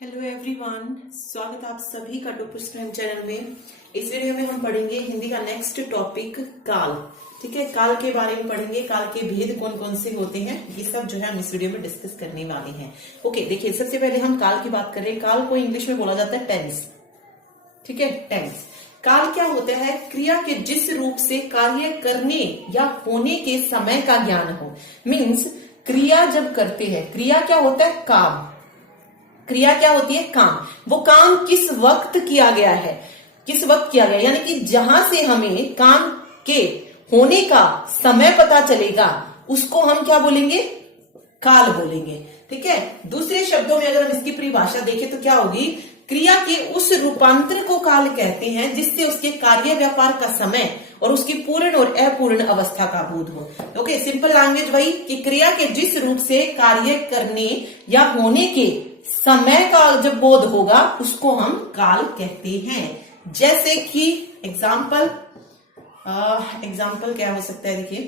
Hello everyone, स्वागत है आप सभी का टॉप स्टूडेंट चैनल में। इस वीडियो में हम पढ़ेंगे हिंदी का नेक्स्ट टॉपिक काल। ठीक है, काल के बारे में पढ़ेंगे। काल के भेद कौन कौन से होते हैं, ये सब जो है हम इस वीडियो में डिस्कस करने वाले हैं। ओके, देखिए सबसे पहले हम काल की बात कर रहे हैं। काल को इंग्लिश में बोला जाता है टेंस। ठीक है, टेंस। काल क्या होता है? क्रिया के जिस रूप से कार्य करने या होने के समय का ज्ञान हो। मीन्स क्रिया जब करते हैं, क्रिया क्या होता है? काम। क्रिया क्या होती है? काम। वो काम किस वक्त किया गया है, किस वक्त किया गया, यानी कि जहां से हमें काम के होने का समय पता चलेगा उसको हम क्या बोलेंगे? काल बोलेंगे। ठीक है, दूसरे शब्दों में अगर हम इसकी परिभाषा देखें तो क्या होगी? क्रिया के उस रूपांतर को काल कहते हैं जिससे उसके कार्य व्यापार का समय और उसकी पूर्ण और अपूर्ण अवस्था का बोध हो। ओके, सिंपल लैंग्वेज वही कि क्रिया के जिस रूप से कार्य करने या होने के समय का जब बोध होगा उसको हम काल कहते हैं। जैसे कि एग्जाम्पल क्या हो सकता है? देखिए,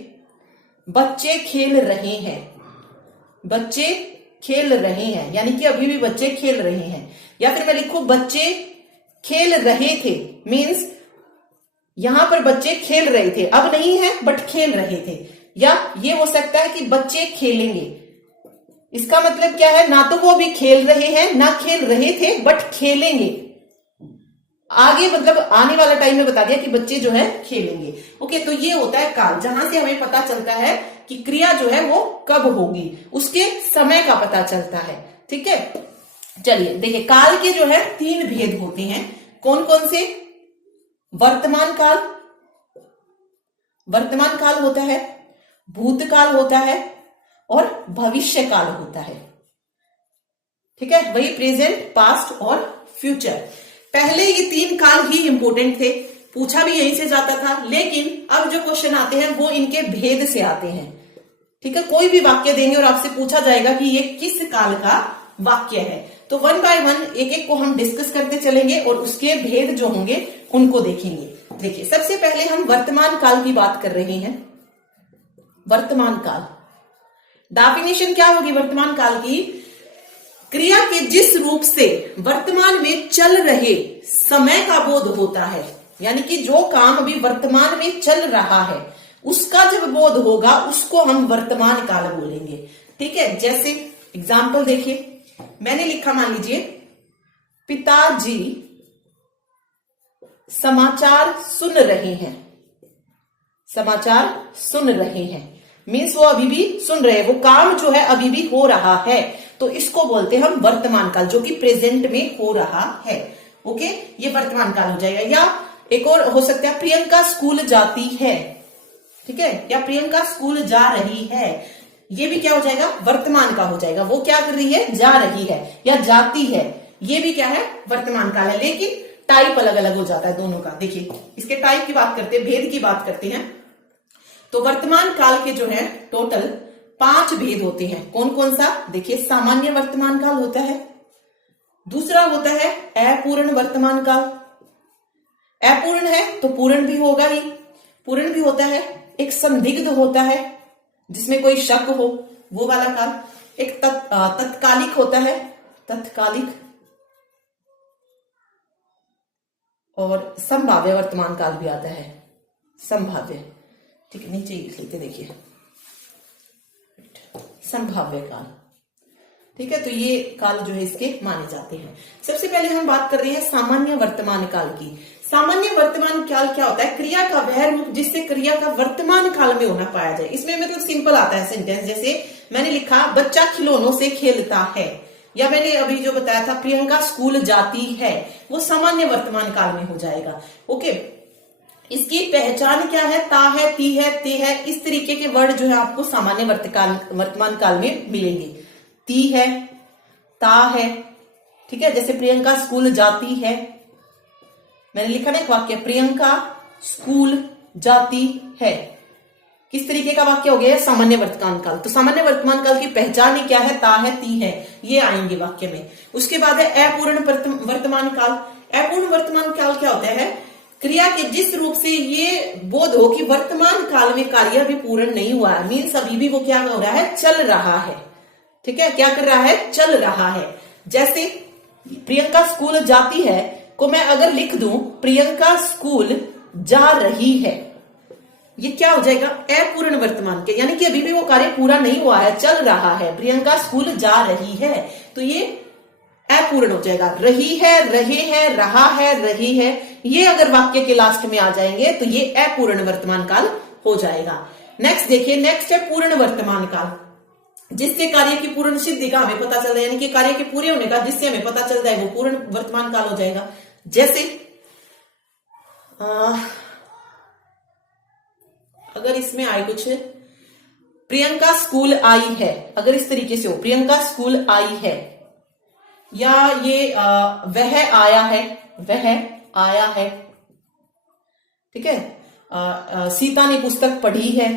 बच्चे खेल रहे हैं। बच्चे खेल रहे हैं यानी कि अभी भी बच्चे खेल रहे हैं। या फिर मैं लिखूं बच्चे खेल रहे थे। मीन्स यहां पर बच्चे खेल रहे थे, अब नहीं है बट खेल रहे थे। या ये हो सकता है कि बच्चे खेलेंगे। इसका मतलब क्या है? ना तो वो अभी खेल रहे हैं ना खेल रहे थे बट खेलेंगे। आगे मतलब आने वाला टाइम में बता दिया कि बच्चे जो है खेलेंगे। ओके, तो ये होता है काल, जहां से हमें पता चलता है कि क्रिया जो है वो कब होगी, उसके समय का पता चलता है। ठीक है, चलिए देखिए, काल के जो है 3 भेद होते हैं। कौन कौन से? वर्तमान काल, वर्तमान काल होता है, भूतकाल होता है और भविष्य काल होता है। ठीक है, वही प्रेजेंट, पास्ट और फ्यूचर। पहले ये 3 काल ही इंपॉर्टेंट थे, पूछा भी यहीं से जाता था। लेकिन अब जो क्वेश्चन आते हैं वो इनके भेद से आते हैं। ठीक है, कोई भी वाक्य देंगे और आपसे पूछा जाएगा कि ये किस काल का वाक्य है, तो 1 बाय 1 एक एक को हम डिस्कस करते चलेंगे और उसके भेद जो होंगे उनको देखेंगे। देखिए, सबसे पहले हम वर्तमान काल की बात कर रहे हैं। वर्तमान काल डेफिनेशन क्या होगी वर्तमान काल की? क्रिया के जिस रूप से वर्तमान में चल रहे समय का बोध होता है, यानी कि जो काम अभी वर्तमान में चल रहा है उसका जब बोध होगा उसको हम वर्तमान काल बोलेंगे। ठीक है, जैसे एग्जाम्पल देखिए, मैंने लिखा, मान लीजिए पिताजी समाचार सुन रहे हैं। समाचार सुन रहे हैं मीन्स वो अभी भी सुन रहे हैं, वो काम जो है अभी भी हो रहा है, तो इसको बोलते हैं हम वर्तमान काल, जो कि प्रेजेंट में हो रहा है। ओके, ये वर्तमान काल हो जाएगा। या एक और हो सकता है, प्रियंका स्कूल जाती है। ठीक है, या प्रियंका स्कूल जा रही है, ये भी क्या हो जाएगा? वर्तमान का हो जाएगा। वो क्या कर रही है? जा रही है या जाती है, ये भी क्या है? वर्तमान काल है। लेकिन टाइप अलग अलग हो जाता है दोनों का। देखिए, इसके टाइप की बात करते हैं, भेद की बात करते हैं, तो वर्तमान काल के जो है टोटल 5 भेद होते हैं। कौन कौन सा? देखिए, सामान्य वर्तमान काल होता है, दूसरा होता है अपूर्ण वर्तमान काल। अपूर्ण है तो पूर्ण भी होगा ही, पूर्ण भी होता है। एक संदिग्ध होता है जिसमें कोई शक हो, वो वाला काल। एक तत्कालिक होता है, तत्कालिक। और संभाव्य वर्तमान काल भी आता है, संभाव्य। ठीक है, नीचे लिख लेते, देखिए संभाव्य काल। ठीक है, तो ये काल जो है इसके माने जाते हैं। सबसे पहले हम बात कर रहे हैं सामान्य वर्तमान काल की। सामान्य वर्तमान काल क्या होता है? क्रिया का वह रूप जिससे क्रिया का वर्तमान काल में होना पाया जाए। इसमें मतलब सिंपल आता है सेंटेंस, जैसे मैंने लिखा बच्चा खिलौनों से खेलता है, या मैंने अभी जो बताया था प्रियंका स्कूल जाती है, वो सामान्य वर्तमान काल में हो जाएगा। ओके, इसकी पहचान क्या है? ता है, ती है, ते है, इस तरीके के वर्ड जो है आपको सामान्य वर्तमान काल में मिलेंगे। ती है, ता है। ठीक है, जैसे प्रियंका स्कूल जाती है, मैंने लिखा ना एक वाक्य, प्रियंका स्कूल जाती है, किस तरीके का वाक्य हो गया? सामान्य वर्तमान काल। तो सामान्य वर्तमान काल की पहचान क्या है? ता है, ती है, ये आएंगे वाक्य में। उसके बाद है अपूर्ण वर्तमान काल। अपूर्ण वर्तमान काल क्या होता है? क्रिया के जिस रूप से ये बोध हो कि वर्तमान काल में कार्य भी पूर्ण नहीं हुआ है, मीन्स अभी भी वो क्या हो रहा है? चल रहा है। ठीक है, क्या कर रहा है? चल रहा है। जैसे प्रियंका स्कूल जाती है को मैं अगर लिख दूं प्रियंका स्कूल जा रही है, ये क्या हो जाएगा? अपूर्ण वर्तमान के, यानी कि अभी भी वो कार्य पूरा नहीं हुआ है, चल रहा है। प्रियंका स्कूल जा रही है तो ये अपूर्ण हो जाएगा। रही है, रहे हैं, रहा है, रही है, ये अगर वाक्य के लास्ट में आ जाएंगे तो ये अपूर्ण वर्तमान काल हो जाएगा। नेक्स्ट देखिए, नेक्स्ट है पूर्ण वर्तमान काल, जिससे कार्य की पूर्ण सिद्धि का हमें पता चल रहा है, यानी कि कार्य के पूरे होने का जिससे हमें पता चल जाए वो पूर्ण वर्तमान काल हो जाएगा। जैसे अगर इसमें आए कुछ, प्रियंका स्कूल आई है, अगर इस तरीके से हो, प्रियंका स्कूल आई है, या ये वह आया है, वह आया है, ठीक है। सीता ने पुस्तक पढ़ी है,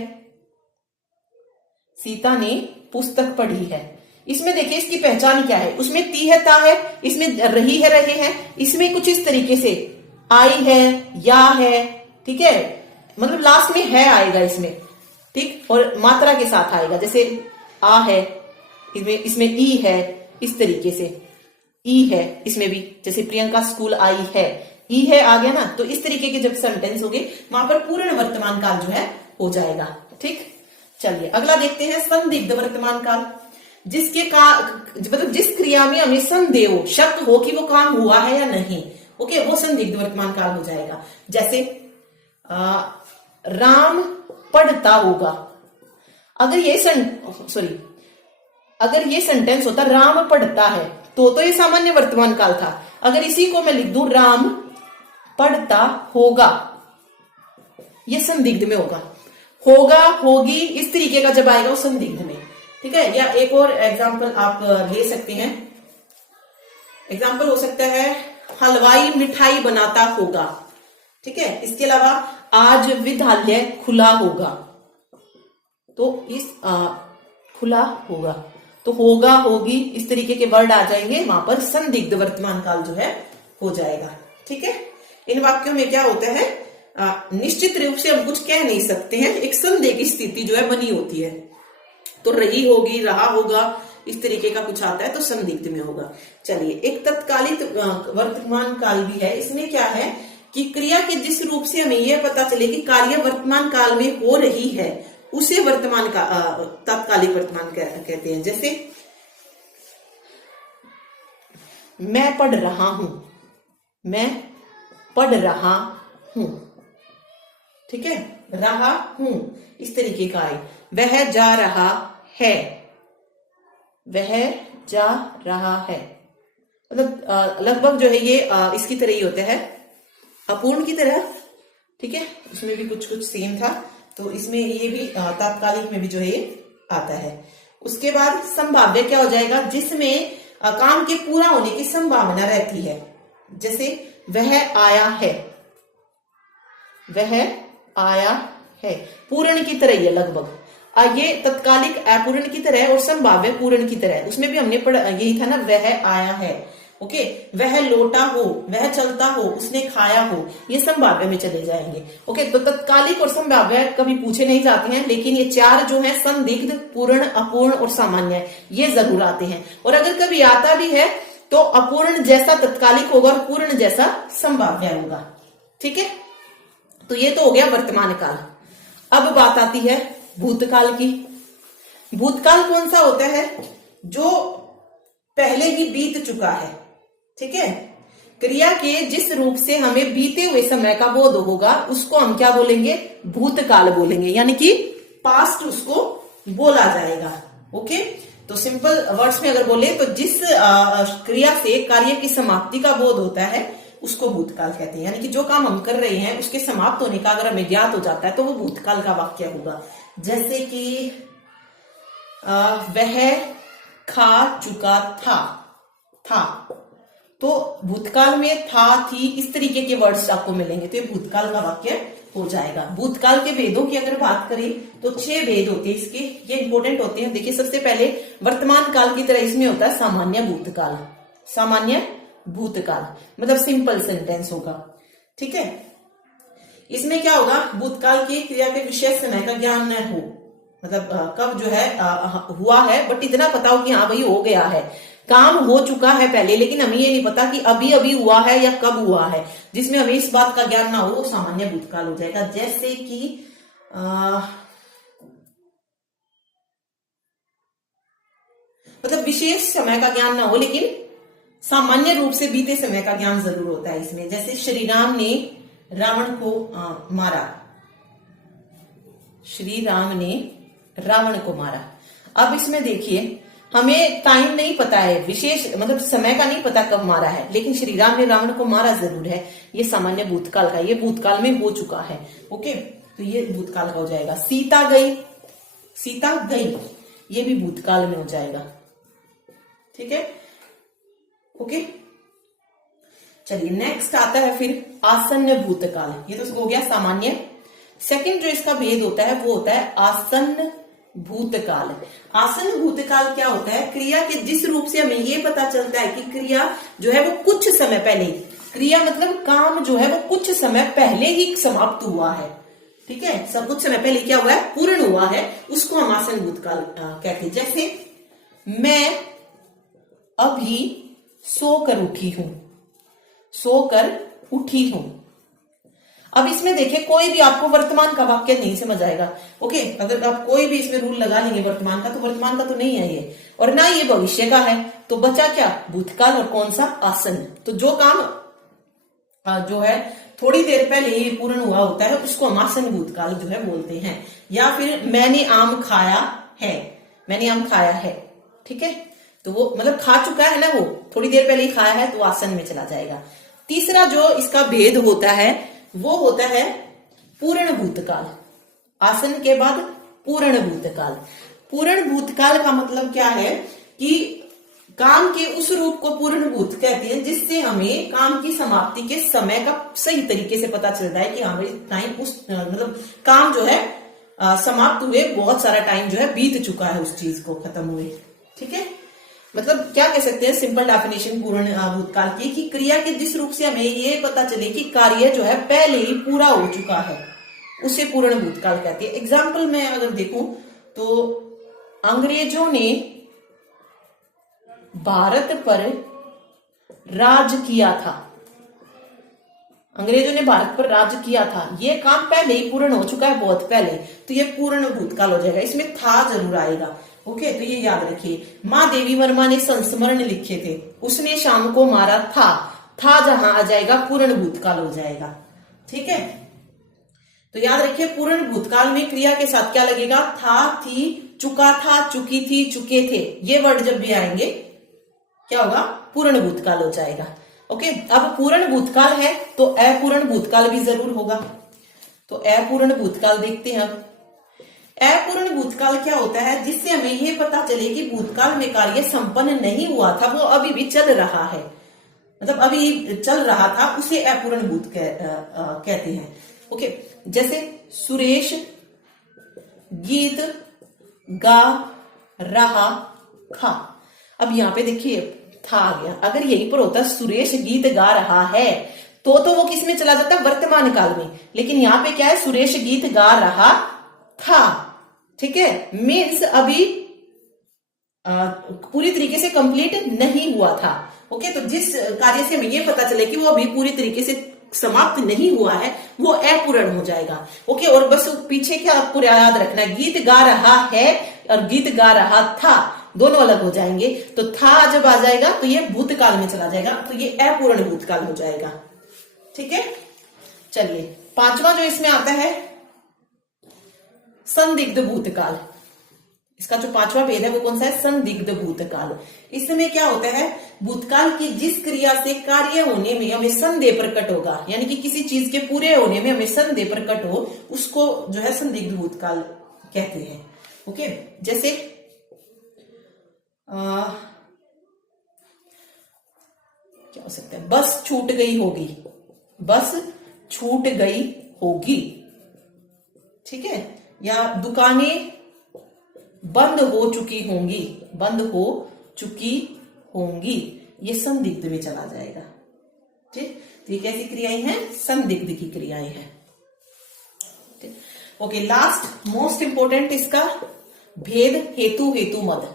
सीता ने पुस्तक पढ़ी है। इसमें देखिए इसकी पहचान क्या है, उसमें ती है, ता है, इसमें रही है, रहे हैं, इसमें कुछ इस तरीके से आई है, या है, ठीक है, मतलब लास्ट में है आएगा इसमें, ठीक, और मात्रा के साथ आएगा, जैसे आ है, इसमें ई है, इस तरीके से ई है, इसमें भी जैसे प्रियंका स्कूल आई है, ई है आ गया ना। तो इस तरीके के जब सेंटेंस होंगे वहां पर पूर्ण वर्तमान काल जो है हो जाएगा, ठीक। चलिए अगला देखते हैं संदिग्ध वर्तमान काल, जिसके मतलब जिस क्रिया में हमें संदेह हो, शक हो कि वो काम हुआ है या नहीं, ओके, वो संदिग्ध वर्तमान काल हो जाएगा। जैसे राम पढ़ता होगा, अगर ये अगर ये सेंटेंस होता राम पढ़ता है तो ये सामान्य वर्तमान काल था। अगर इसी को मैं लिख दूं राम पढ़ता होगा, ये संदिग्ध में होगा, होगा, होगी, इस तरीके का जब आएगा वो संदिग्ध में, ठीक है। या एक और एग्जाम्पल आप ले सकते हैं, एग्जाम्पल हो सकता है हलवाई मिठाई बनाता होगा, ठीक है। इसके अलावा आज विद्यालय खुला होगा, तो इस खुला होगा, तो होगा, होगी, इस तरीके के वर्ड आ जाएंगे, वहां पर संदिग्ध वर्तमान काल जो है हो जाएगा, ठीक है। इन वाक्यों में क्या होता है, निश्चित रूप से हम कुछ कह नहीं सकते हैं, एक संदेह की स्थिति जो है बनी होती है, तो रही होगी, रहा होगा, इस तरीके का कुछ आता है तो संदिग्ध में होगा। चलिए एक तत्कालिक वर्तमान काल भी है, इसमें क्या है कि क्रिया के जिस रूप से हमें यह पता चले कि कार्य वर्तमान काल में हो रही है उसे वर्तमान का तत्कालिक वर्तमान कहते हैं। जैसे मैं पढ़ रहा हूं, मैं पढ़ रहा हूं, ठीक है, रहा हूं, इस तरीके का है। वह जा रहा है, वह जा रहा है, मतलब लगभग जो है ये इसकी तरह ही होता है, अपूर्ण की तरह, ठीक है। उसमें भी कुछ कुछ सेम था, तो इसमें ये भी तात्कालिक में भी जो है ये आता है। उसके बाद संभाव्य क्या हो जाएगा, जिसमें काम के पूरा होने की संभावना रहती है। जैसे वह आया है, वह आया है, पूर्ण की तरह ही है लगभग। ये तत्कालिक अपूर्ण की तरह है और संभाव्य पूर्ण की तरह है। उसमें भी हमने पढ़ा यही था ना, वह आया है, ओके। वह लौटा हो, वह चलता हो, उसने खाया हो, ये संभाव्य में चले जाएंगे, ओके। तो तत्कालिक और संभाव्य कभी पूछे नहीं जाते हैं, लेकिन ये चार जो है संदिग्ध, पूर्ण, अपूर्ण और सामान्य, ये जरूर आते हैं। और अगर कभी आता भी है तो अपूर्ण जैसा तत्कालिक होगा और पूर्ण जैसा संभाव्य होगा, ठीक है। तो ये तो हो गया वर्तमान काल। अब बात आती है भूतकाल की। भूतकाल कौन सा होता है, जो पहले ही बीत चुका है, ठीक है। क्रिया के जिस रूप से हमें बीते हुए समय का बोध होगा उसको हम क्या बोलेंगे, भूतकाल बोलेंगे, यानी कि पास्ट उसको बोला जाएगा, ओके। तो सिंपल वर्ड्स में अगर बोले तो जिस क्रिया से कार्य की समाप्ति का बोध होता है उसको भूतकाल कहते हैं, यानी कि जो काम हम कर रहे हैं उसके समाप्त होने का अगर हमें ज्ञात हो जाता है तो वो भूतकाल का वाक्य होगा। जैसे कि वह खा चुका था, तो भूतकाल में था, थी, इस तरीके के वर्ड्स आपको मिलेंगे, तो ये भूतकाल का वाक्य हो जाएगा। भूतकाल के भेदों की अगर बात करें तो 6 भेद होते हैं इसके, ये इंपॉर्टेंट होते हैं। देखिए सबसे पहले वर्तमान काल की तरह इसमें होता है सामान्य भूतकाल, सामान्य भूतकाल मतलब सिंपल सेंटेंस होगा, ठीक है। इसमें क्या होगा, भूतकाल की क्रिया के विशेष समय का ज्ञान न हो, मतलब कब जो है हुआ है, बट इतना पता हो कि हाँ भाई हो गया है, काम हो चुका है पहले, लेकिन हमें ये नहीं पता कि अभी अभी हुआ है या कब हुआ है, जिसमें हमें इस बात का ज्ञान ना हो, वो सामान्य भूतकाल हो जाएगा। जैसे कि मतलब विशेष समय का ज्ञान ना हो, लेकिन सामान्य रूप से बीते समय का ज्ञान जरूर होता है इसमें। जैसे श्री राम ने रावण को मारा, श्री राम ने रावण को मारा। अब इसमें देखिए हमें टाइम नहीं पता है, विशेष मतलब समय का नहीं पता कब मारा है, लेकिन श्री राम ने रावण को मारा जरूर है। ये सामान्य भूतकाल का, ये भूतकाल में हो चुका है। ओके, तो ये भूतकाल का हो जाएगा। सीता गई, सीता गई, ये भी भूतकाल में हो जाएगा। ठीक है, ओके। चलिए नेक्स्ट आता है फिर आसन्न भूतकाल। ये तो हो गया सामान्य। सेकंड जो इसका भेद होता है वो होता है आसन्न भूतकाल। आसन्न भूतकाल क्या होता है? क्रिया के जिस रूप से हमें ये पता चलता है कि क्रिया जो है वो कुछ समय पहले, क्रिया मतलब काम जो है वो कुछ समय पहले ही समाप्त हुआ है। ठीक है, सब कुछ समय पहले क्या हुआ है? पूर्ण हुआ है, उसको हम आसन्न भूतकाल कहते हैं। जैसे मैं अभी सोकर उठी हूं, सोकर उठी हूं। अब इसमें देखिए कोई भी आपको वर्तमान का वाक्य नहीं समझ आएगा। ओके, अगर आप कोई भी इसमें रूल लगा लेंगे वर्तमान का, तो वर्तमान का तो नहीं है ये, और ना ये भविष्य का है, तो बचा क्या? भूतकाल। और कौन सा? आसन्न। तो जो काम जो है थोड़ी देर पहले ही पूर्ण हुआ होता है, उसको हम आसन्न भूतकाल जो है बोलते हैं। या फिर मैंने आम खाया है, मैंने आम खाया है। ठीक है, तो वो मतलब खा चुका है ना, वो थोड़ी देर पहले ही खाया है, तो आसन्न में चला जाएगा। तीसरा जो इसका भेद होता है वो होता है पूर्ण भूतकाल। आसन्न के बाद पूर्ण भूतकाल। पूर्ण भूतकाल का मतलब क्या है कि काम के उस रूप को पूर्ण भूत कहते हैं, जिससे हमें काम की समाप्ति के समय का सही तरीके से पता चलता है कि हमें टाइम उस मतलब काम जो है समाप्त हुए, बहुत सारा टाइम जो है बीत चुका है उस चीज को खत्म हुए। ठीक है, मतलब क्या कह सकते हैं सिंपल डेफिनेशन पूर्ण भूतकाल की, कि क्रिया के जिस रूप से हमें ये पता चले कि कार्य जो है पहले ही पूरा हो चुका है, उसे पूर्ण भूतकाल कहते हैं। एग्जाम्पल में अगर देखूं तो अंग्रेजों ने भारत पर राज किया था, अंग्रेजों ने भारत पर राज किया था, ये काम पहले ही पूर्ण हो चुका है, बहुत पहले, तो ये पूर्ण भूतकाल हो जाएगा। इसमें था जरूर आएगा। ओके, तो ये याद रखिए। माँ देवी वर्मा ने संस्मरण लिखे थे, उसने शाम को मारा था जहां आ जाएगा पूर्ण भूतकाल हो जाएगा। ठीक है, तो याद रखिए पूर्ण भूतकाल में क्रिया के साथ क्या लगेगा? था, थी, चुका था, चुकी थी, चुके थे, ये वर्ड जब भी आएंगे क्या होगा? पूर्ण भूतकाल हो जाएगा। ओके, अब पूर्ण भूतकाल है तो अपूर्ण भूतकाल भी जरूर होगा। तो अपूर्ण भूतकाल देखते हैं। अब अपूर्ण भूतकाल क्या होता है? जिससे हमें यह पता चले कि भूतकाल में कार्य संपन्न नहीं हुआ था, वो अभी भी चल रहा है, मतलब अभी चल रहा था, उसे अपूर्ण भूत कहते हैं। ओके, जैसे सुरेश गीत गा रहा था। अब यहां पे देखिए था आ गया। अगर यहीं पर होता सुरेश गीत गा रहा है, तो वो किस में चला जाता? वर्तमान काल में। लेकिन यहां पे क्या है? सुरेश गीत गा रहा था। ठीक है, मीन्स अभी पूरी तरीके से कंप्लीट नहीं हुआ था। ओके, तो जिस कार्य से हमें ये पता चले कि वो अभी पूरी तरीके से समाप्त नहीं हुआ है, वो अपूर्ण हो जाएगा। ओके, और बस पीछे क्या आपको याद रखना है? गीत गा रहा है और गीत गा रहा था दोनों अलग हो जाएंगे। तो था जब आ जाएगा तो ये भूतकाल में चला जाएगा, तो ये अपूर्ण भूतकाल हो जाएगा। ठीक है, चलिए पांचवा जो इसमें आता है संदिग्ध भूतकाल। इसका जो पांचवा भेद है वो कौन सा है? संदिग्ध भूतकाल। इसमें क्या होता है? भूतकाल की जिस क्रिया से कार्य होने में हमें संदेह प्रकट होगा, यानी कि किसी चीज के पूरे होने में हमें संदेह प्रकट हो, उसको जो है संदिग्ध भूतकाल कहते हैं। ओके, जैसे क्या हो सकता है? बस छूट गई होगी, बस छूट गई होगी। ठीक है, या दुकानें बंद हो चुकी होंगी, बंद हो चुकी होंगी, ये संदिग्ध में चला जाएगा। ठीक, तो ये कैसी क्रियाएं हैं? संदिग्ध की क्रियाएं हैं। ओके, लास्ट मोस्ट इंपोर्टेंट इसका भेद हेतु हेतु मद।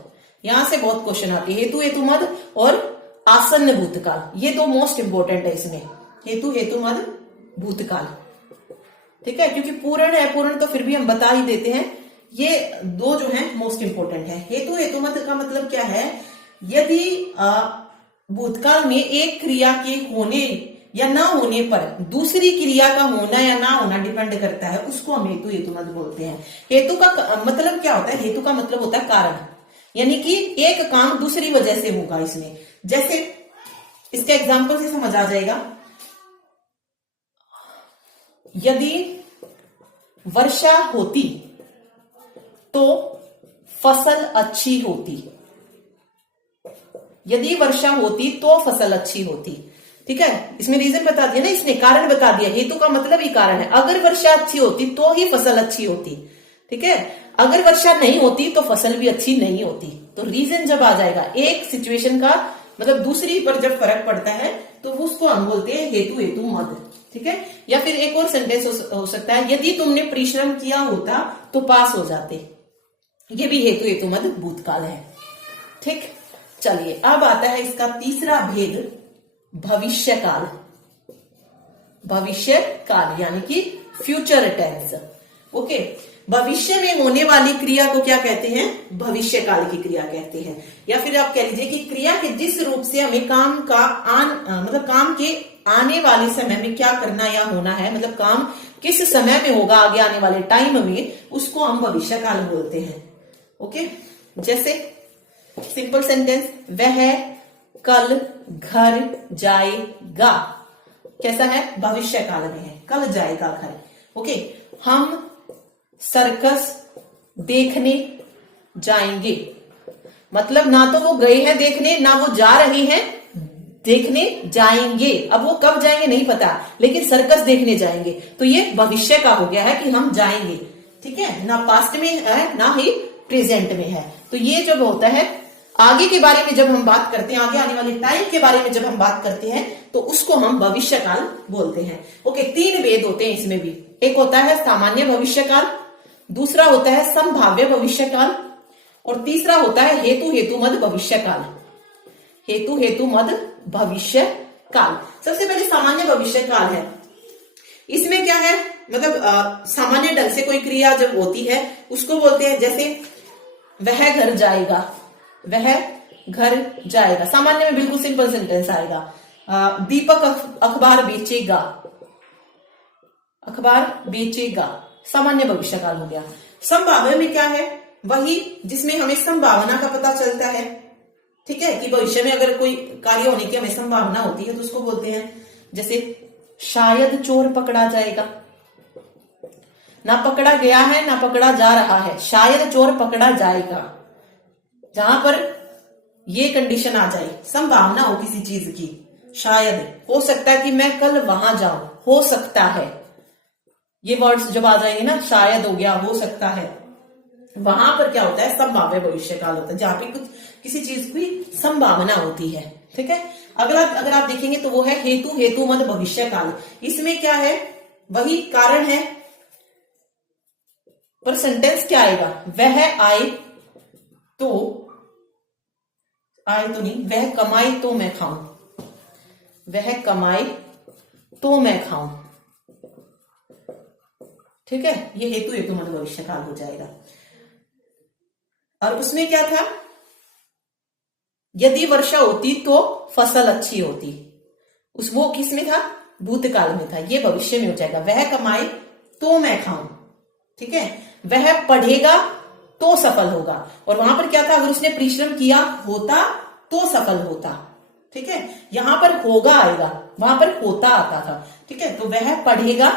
यहां से बहुत क्वेश्चन आते हैं, हेतु हेतु मद और आसन्न भूतकाल, ये दो मोस्ट इंपोर्टेंट है इसमें, हेतु हेतु मद भूतकाल। ठीक है, क्योंकि पूर्ण है, पूर्ण तो फिर भी हम बता ही देते हैं, ये दो जो है मोस्ट इंपोर्टेंट है। हेतु हेतु मद का मतलब क्या है, यदि भूतकाल में एक क्रिया के होने या ना होने पर दूसरी क्रिया का होना या ना होना डिपेंड करता है, उसको हम हेतु हेतु मद बोलते हैं। हेतु का मतलब क्या होता है, हेतु का मतलब होता है कारण, यानी कि एक काम दूसरी वजह से होगा इसमें। जैसे इसके एग्जाम्पल से समझ आ जाएगा, यदि वर्षा होती तो फसल अच्छी होती, यदि वर्षा होती तो फसल अच्छी होती। ठीक है, इसमें रीजन बता दिया ना इसने, कारण बता दिया, हेतु का मतलब ही कारण है। अगर वर्षा अच्छी होती तो ही फसल अच्छी होती। ठीक है, अगर वर्षा नहीं होती तो फसल भी अच्छी नहीं होती। तो रीजन जब आ जाएगा, एक सिचुएशन का मतलब दूसरी पर जब फर्क पड़ता है तो उसको हम बोलते हैं हेतु हेतु मद। ठीक है, या फिर एक और सेंटेंस हो सकता है, यदि तुमने परिश्रम किया होता तो पास हो जाते, ये भी हेतु हेतु मद भूतकाल है। ठीक, चलिए अब आता है इसका तीसरा भेद, भविष्य काल। भविष्य काल यानी कि फ्यूचर टेंस। ओके, भविष्य में होने वाली क्रिया को क्या कहते हैं, भविष्य काल की क्रिया कहते हैं। या फिर आप कह लीजिए कि क्रिया के जिस रूप से हमें काम का मतलब काम के आने वाले समय में क्या करना या होना है, मतलब काम किस समय में होगा आगे आने वाले टाइम में, उसको हम भविष्य काल बोलते हैं। ओके, जैसे सिंपल सेंटेंस, वह कल घर जाएगा, कैसा है, भविष्य काल में है, कल जाएगा घर। ओके, हम सर्कस देखने जाएंगे, मतलब ना तो वो गए हैं देखने, ना वो जा रहे हैं देखने, जाएंगे। अब वो कब जाएंगे नहीं पता, लेकिन सर्कस देखने जाएंगे, तो ये भविष्य का हो गया है कि हम जाएंगे। ठीक है, ना पास्ट में है ना ही प्रेजेंट में है। तो ये जब होता है आगे के बारे में, जब हम बात करते हैं, आगे आने वाले टाइम के बारे में जब हम बात करते हैं, तो उसको हम भविष्य काल बोलते हैं। ओके, तीन भेद होते हैं इसमें भी, एक होता है सामान्य भविष्य काल, दूसरा होता है संभाव्य भविष्य काल, और तीसरा होता है हेतु हेतु मद भविष्य काल। हेतु हेतु मद भविष्य काल। सबसे पहले सामान्य भविष्य काल है, इसमें क्या है, मतलब सामान्य ढंग से कोई क्रिया जब होती है उसको बोलते हैं, जैसे वह घर जाएगा, वह घर जाएगा, सामान्य में बिल्कुल सिंपल सेंटेंस आएगा। दीपक अखबार बेचेगा, अखबार बेचेगा, सामान्य भविष्य काल हो गया। संभाव्य में क्या है, वही जिसमें हमें संभावना का पता चलता है। ठीक है, कि भविष्य में अगर कोई कार्य होने की हमें संभावना होती है तो उसको बोलते हैं, जैसे शायद चोर पकड़ा जाएगा, ना पकड़ा गया है ना पकड़ा जा रहा है, शायद चोर पकड़ा जाएगा। जहां पर ये कंडीशन आ जाए, संभावना हो किसी चीज की, शायद हो सकता है कि मैं कल वहां जाऊं, हो सकता है, ये वर्ड्स जब आ जाएंगे ना, शायद हो गया, हो सकता है, वहां पर क्या होता है, संभाव्य भविष्य काल होता है, जहां पे कुछ किसी चीज की संभावना होती है। ठीक है, अगर आप देखेंगे तो वो है हेतु हेतु मद भविष्य काल। इसमें क्या है, वही कारण है, पर सेंटेंस क्या आएगा, वह आए तो, आए तो नहीं, वह कमाए तो मैं खाऊं, वह कमाए तो मैं खाऊं। ठीक है, ये हेतु हेतु मद भविष्य काल हो जाएगा। और उसमें क्या था, यदि वर्षा होती तो फसल अच्छी होती, वो किस में था, भूतकाल में था, ये भविष्य में हो जाएगा। वह कमाए तो मैं खाऊं, ठीक है, वह पढ़ेगा तो सफल होगा, और वहां पर क्या था, अगर उसने परिश्रम किया होता तो सफल होता। ठीक है, यहां पर होगा आएगा, वहां पर होता आता था। ठीक है, तो वह पढ़ेगा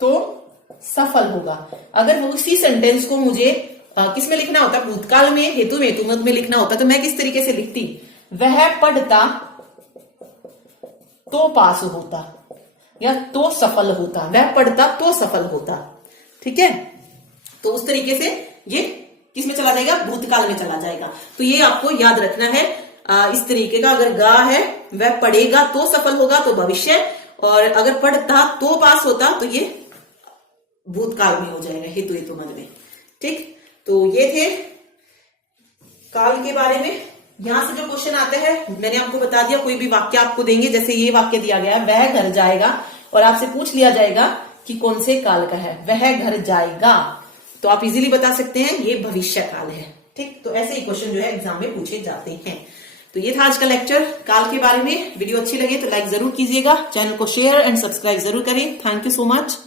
तो सफल होगा। अगर वो उसी सेंटेंस को मुझे किस में लिखना होता, भूतकाल में हेतु हेतु मद में लिखना होता, तो मैं किस तरीके से लिखती, वह पढ़ता तो पास होता या तो सफल होता, वह पढ़ता तो सफल होता। ठीक है, तो उस तरीके से ये किस में चला जाएगा, भूतकाल में चला जाएगा। तो ये आपको याद रखना है इस तरीके का। अगर गा है, वह पढ़ेगा तो सफल होगा, तो भविष्य, और अगर पढ़ता तो पास होता तो ये भूतकाल में हो जाएगा, हेतु हेतु मद में। ठीक, तो ये थे काल के बारे में। यहां से जो क्वेश्चन आते हैं मैंने आपको बता दिया, कोई भी वाक्य आपको देंगे, जैसे ये वाक्य दिया गया है, वह घर जाएगा, और आपसे पूछ लिया जाएगा कि कौन से काल का है, वह घर जाएगा, तो आप इजीली बता सकते हैं ये भविष्य काल है। ठीक, तो ऐसे ही क्वेश्चन जो है एग्जाम में पूछे जाते हैं। तो ये था आज का लेक्चर काल के बारे में। वीडियो अच्छी लगे तो लाइक जरूर कीजिएगा, चैनल को शेयर एंड सब्सक्राइब जरूर करें। Thank you so much.